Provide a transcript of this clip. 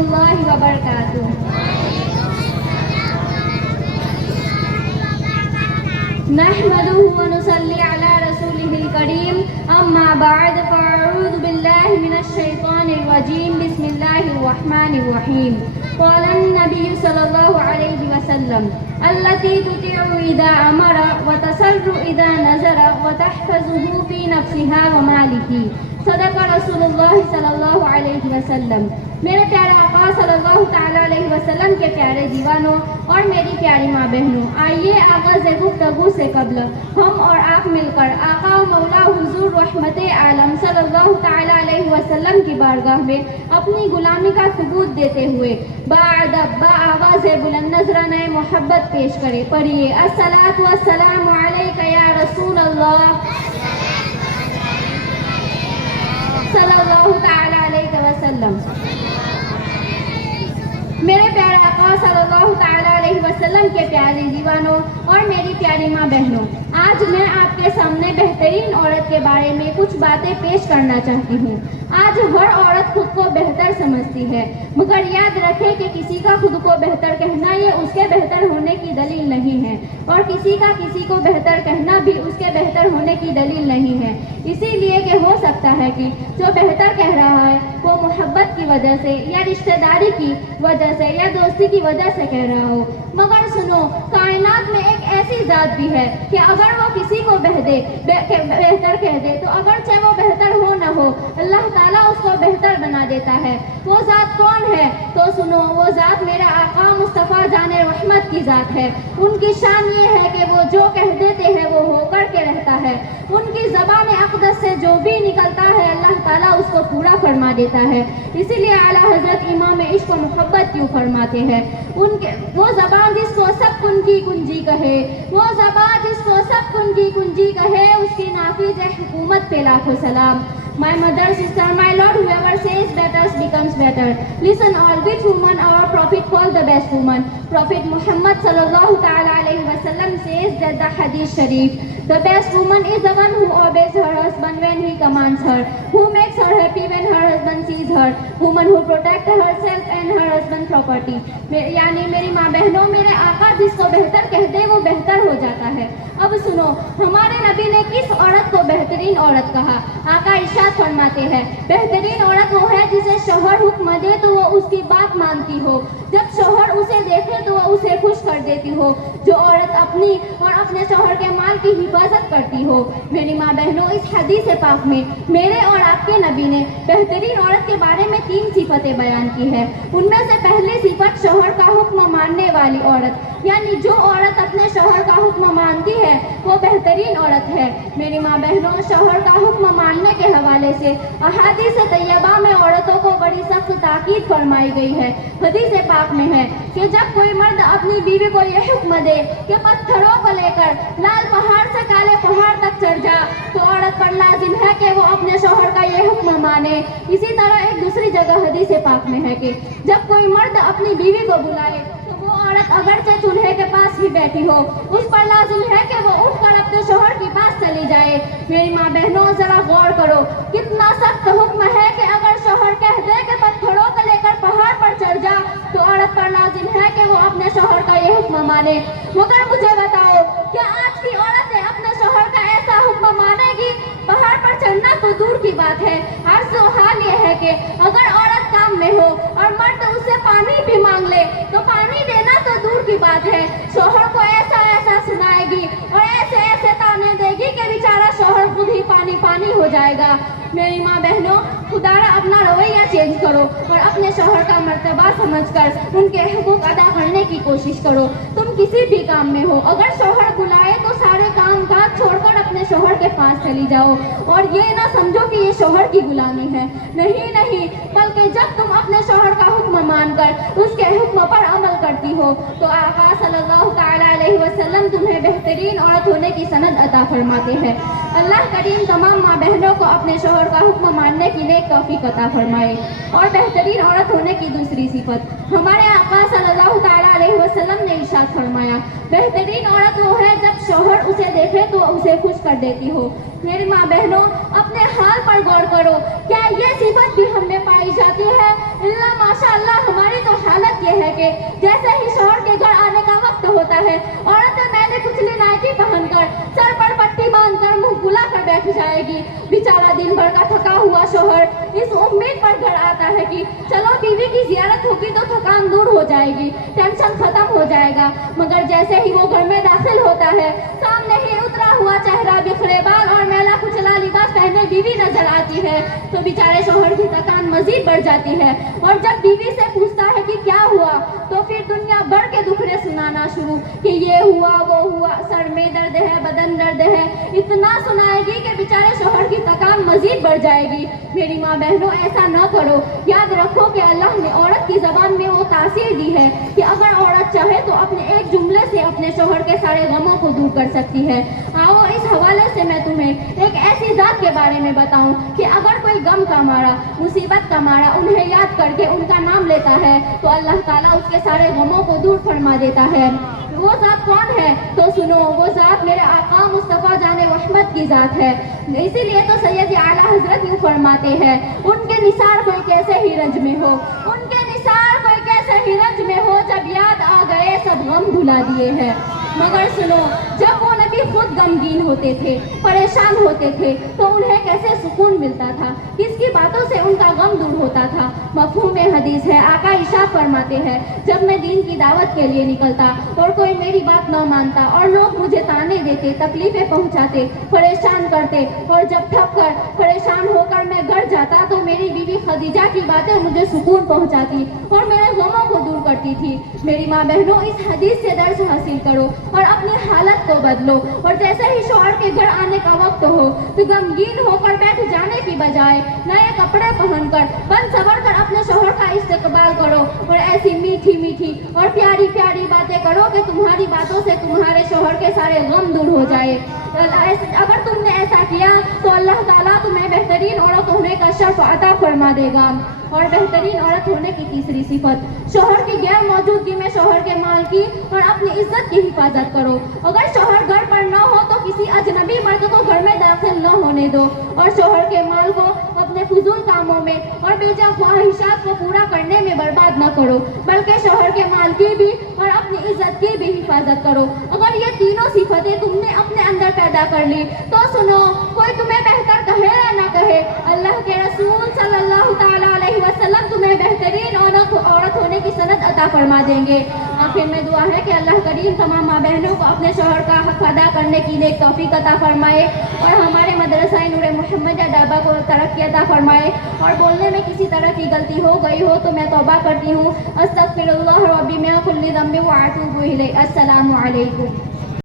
الله وبركاته. نحمده ونصلي على رسوله الكريم أما بعد فأعوذ بالله من الشيطان الرجيم بسم الله الرحمن الرحيم. قال النبي صلى الله عليه وسلم التي تطيع إذا أمر وتسر إذا نزر وتحفظه في نفسها وماله. صدق رسول اللہ صلی اللہ علیہ وسلم. میرے پیارے آقا صلی اللہ تعالیٰ علیہ وسلم کے پیارے دیوانوں اور میری پیاری ماں بہنوں، آئیے آغاز گفتگو سے قبل ہم اور آپ مل کر آقا و مولا حضور رحمت عالم صلی اللہ تعالیٰ علیہ وسلم کی بارگاہ میں اپنی غلامی کا ثبوت دیتے ہوئے باادب با آواز بلند نذرانہ محبت پیش کرے. پڑھیے الصلاۃ والسلام علیک یا رسول اللہ صلی اللہ تعالیٰ علیہ وسلم. میرے پیارے آقا صلی اللہ تعالیٰ علیہ وسلم کے پیارے دیوانوں اور میری پیاری ماں بہنوں، آج میں آپ کے سامنے بہترین عورت کے بارے میں کچھ باتیں پیش کرنا چاہتی ہوں. آج ہر عورت خود کو بہتر سمجھتی ہے، مگر یاد رکھے کہ کسی کا خود کو بہتر کہنا یہ اس کے بہتر ہونے کی دلیل نہیں ہے، اور کسی کا کسی کو بہتر کہنا بھی اس کے بہتر ہونے کی دلیل نہیں ہے. اسی لیے کہ ہو سکتا ہے کہ جو بہتر کہہ رہا ہے وہ محبت کی وجہ سے یا رشتہ داری کی وجہ سے یا دوستی کی وجہ سے کہہ رہا ہو، مگر سنو، کائنات میں ایک ایسی ذات بھی ہے کہ اگر وہ کسی کو بہتر کہہ دے تو اگرچہ وہ بہتر ہو نہ ہو، اللہ تعالیٰ اس کو بہتر بنا دیتا ہے. وہ ذات کون ہے؟ تو سنو، وہ ذات میرے آقا مصطفیٰ جان رحمت کی ذات ہے. ان کی شان یہ ہے کہ وہ جو کہہ دیتے ہیں وہ ہو کر کے رہتا ہے. ان کی زبان اقدس سے جو بھی نکلتا ہے اللہ تعالیٰ اس کو پورا فرما دیتا ہے. اسی لیے اعلیٰ حضرت امام عشق و محبت کیوں فرماتے ہیں، وہ زبان جس کو سب کنجی کنجی کہے، وہ زبان جس کو سب کنجی کنجی کہے، اس کی نافذ حکومت پہ لاکھوں سلام. My mother, sister, my Lord, whoever says better becomes better. Listen all, which woman our Prophet called the best woman? Prophet Muhammad sallallahu ta'ala alayhi wa sallam says that the Hadith Sharif, the best woman is the one who obeys her husband when he commands her, who makes her happy when her husband sees her, woman who protects herself and her husband's property. یعنی میری ماں بہنوں، میرے آقا جس کو بہتر کہہ دے وہ بہتر ہو جاتا ہے. اب سنو، ہمارے نبی نے کس عورت کو بہترین عورت کہا؟ آقا ارشاد فرماتے ہیں بہترین عورت وہ ہے جسے شوہر حکم دے تو وہ اس کی بات مانتی ہو، جب شوہر اسے دیکھے تو وہ اسے خوش کر دیتی ہو، جو عورت اپنی اور اپنے شوہر کے مال کی حفاظت کرتی ہو. میری ماں بہنوں، اس حدیث پاک میں میرے اور آپ کے نبی نے بہترین عورت کے بارے میں 3 صفتیں بیان کی ہے. ان میں سے پہلی صفت شوہر کا حکم ماننے والی عورت، یعنی جو عورت اپنے شوہر کا حکم مانتی ہے وہ بہترین عورت ہے. میری ماں بہنوں، شوہر کا حکم ماننے کے حوالے سے احادیث طیبہ میں عورتوں کو بڑی سخت تاکید فرمائی گئی ہے. حدیث پاک میں ہے کہ جب کوئی مرد اپنی بیوی کو یہ حکم دے کہ پتھروں کو لے کر لال پہاڑ سے کالے پہاڑ تک چڑھ جا، تو عورت پر لازم ہے کہ وہ اپنے شوہر کا یہ حکم مانے. اسی طرح ایک دوسری جگہ حدیث پاک میں ہے کہ جب کوئی مرد اپنی بیوی کو بلائے تو وہ عورت اگرچہ چولہے کے پاس ہی بیٹھی ہو، اس پر لازم ہے کہ وہ اٹھ کر اپنے شوہر کے پاس چلی جائے. میری ماں بہنوں، ذرا غور کرو، کتنا سخت حکم ہے کہ اگر شوہر کہہ دے کہ پتھروں کو لے کر پہاڑ پر چڑھ جا تو عورت پر لازم ہے کہ وہ اپنے شوہر کا یہ حکم مانے. مگر مجھے بتاؤ، کیا آج کی عورتیں اپنے شوہر کا ایسا حکم مانے گی؟ پہاڑ پر چڑھنا تو دور کی بات ہے. عرض و حال یہ ہے کہ اگر عورت کام میں ہو اور مرد اسے پانی بھی مانگ لے تو پانی دینا تو دور کی بات ہے، شوہر کو ایسا ایسا سنائے گی اور ایسے ایسے تانے دے گی کہ بیچارہ شوہر خود ہی پانی پانی ہو جائے گا. میری ماں بہنوں، خدارا اپنا رویہ چینج کرو اور اپنے شوہر کا مرتبہ سمجھ کر ان کے حقوق ادا کرنے کی کوشش کرو. تم کسی بھی کام میں ہو، اگر شوہر بلائے تو سارے کام کاج چھوڑ کر اپنے شوہر کے پاس چلی جاؤ، اور یہ نہ سمجھو کہ یہ شوہر کی غلامی ہے. نہیں، بلکہ جب تم اپنے شوہر کا حکم مان کر اس کے حکم پر عمل کرتی ہو تو آقا صلی اللہ تعالیٰ علیہ وسلم تمہیں بہترین عورت ہونے کی سند عطا فرماتے ہیں. اللہ کریم تمام ماں بہنوں کو اپنے شوہر کا حکم ماننے کی نیک توفیق عطا فرمائے. اور بہترین عورت ہونے کی دوسری صفت، ہمارے آقا صلی اللہ تعالیٰ علیہ وسلم نے ارشاد فرمایا بہترین عورت وہ ہے جب شوہر اسے دیکھے تو اسے خوش کر دیتی ہو۔ میری ماں بہنوں اپنے حال پر غور کرو، کیا یہ صفت بھی ہم میں پائی جاتی ہے؟ اللہ ماشاء اللہ ہماری تو حالت یہ ہے کہ جیسے ہی شوہر کے گھر آنے کا وقت ہوتا ہے عورتیں میں نے کچلی نائٹی پہن کر سر پر پٹی باندھ کر منہ پھلا کر بیٹھ جائے گی۔ بیچارہ دن بھر کا تھکا ہوا شوہر اس امید پر گھر آتا ہے کہ چلو بیوی کی زیارت ہوگی تو تھکان دور ہو جائے گی، ٹینشن ختم ہو جائے گا، مگر جیسے ہی وہ گھر میں داخل ہوتا ہے سامنے ہی اترا ہوا چہرہ، بکھرے بال اور میلا کچلا لباس پہنے بیوی نظر آتی ہے تو بیچارے شوہر کی تھکان مزید بڑھ جاتی ہے، اور جب بیوی سے پوچھتا ہے کہ کیا ہوا تو پھر دنیا بھر کے دکھڑے سنانا شروع کہ یہ ہوا وہ ہوا، سر میں درد ہے، بدن درد ہے، اتنا سنائے گی کہ بیچارے شوہر کی تھکان مزید بڑھ جائے گی۔ میری ماں بہنوں ایسا نہ کرو، یاد رکھو کہ اللہ نے عورت کی زبان میں وہ تاثیر دی ہے کہ اگر عورت چاہے تو اپنے ایک جملے سے اپنے شوہر کے سارے غموں کو دور کر سکتی ہے۔ آؤ اس حوالے سے میں تمہیں ایک ایسی ذات کے بارے میں بتاؤں کہ اگر کوئی غم کا مارا، مصیبت کا مارا انہیں یاد کر کے ان کا نام لیتا ہے تو اللہ تعالیٰ اس کے سارے غموں کو دور فرما دیتا ہے۔ وہ ذات کون ہے تو سنو، وہ ذات میرے آقا مصطفیٰ جان رحمت کی ذات ہے۔ اسی لیے تو سید اعلیٰ حضرت یوں فرماتے ہیں ان کے نثار کوئی کیسے ہی رنج میں ہو، ان کے نثار کوئی کیسے ہی رنج میں ہو، جب یاد آ گئے سب غم بھلا دیے ہیں۔ مگر سنو، جب وہ نبی خود غمگین ہوتے تھے، پریشان ہوتے تھے تو انہیں کیسے سکون ملتا تھا، کس کی باتوں سے ان کا غم دور ہوتا تھا۔ مفہوم حدیث ہے، آقا ارشاد فرماتے ہیں جب میں دین کی دعوت کے لیے نکلتا اور کوئی میری بات نہ مانتا اور لوگ مجھے تانے دیتے، تکلیفیں پہنچاتے، پریشان کرتے، اور جب تھک کر پریشان ہو کر میں گھر جاتا تو میری بیوی خدیجہ کی باتیں مجھے سکون پہنچاتی اور میرے غموں کو دور کرتی تھی۔ میری ماں بہنوں اس حدیث سے درس حاصل کرو اور اپنی حالت کو بدلو، اور جیسے ہی شوہر کے گھر آنے کا وقت ہو تو غمگین ہو کر بیٹھ جانے کی بجائے نئے کپڑے پہن کر بن سور کر اپنے شوہر کا استقبال کرو اور ایسی میٹھی میٹھی اور پیاری پیاری باتیں کرو کہ تمہاری باتوں سے تمہارے شوہر کے سارے غم دور ہو جائے۔ اگر تم نے ایسا کیا تو اللہ تعالیٰ تمہیں بہترین عورت ہونے کا شرف عطا فرما دے گا۔ اور بہترین عورت ہونے کی تیسری صفت، شوہر کی غیر موجودگی میں شوہر کے مال کی اور اپنی عزت کی حفاظت کرو۔ اگر شوہر گھر پر نہ ہو تو کسی اجنبی مرد کو گھر میں داخل نہ ہونے دو، اور شوہر کے مال کو اپنے فضول کاموں میں اور بے جا خواہشات کو پورا کرنے میں برباد نہ کرو، بلکہ شوہر کے مال کی بھی اور اپنی عزت کی بھی حفاظت کرو۔ اگر یہ تینوں صفتیں تم نے اپنے اندر پیدا کر لی تو سنو، کوئی تمہیں بہتر کہے یا نہ کہے، اللہ کے رسول صلی اللہ تعالیٰ علیہ وسلم تمہیں بہترین عورت ہونے کی سند عطا فرما دیں گے۔ آخر میں دعا ہے کہ اللہ کریم تمام ماں بہنوں کو اپنے شوہر کا حق ادا کرنے کی نیک توفیق عطا فرمائے، اور ہمارے مدرسہ نور محمد ڈابا کو ترقی عطا فرمائے۔ اور بولنے میں کسی طرح کی غلطی ہو گئی ہو تو میں توبہ کرتی ہوں۔ استغفر اللہ ربی من کل ذنب واتوب الیہ۔ السلام علیکم۔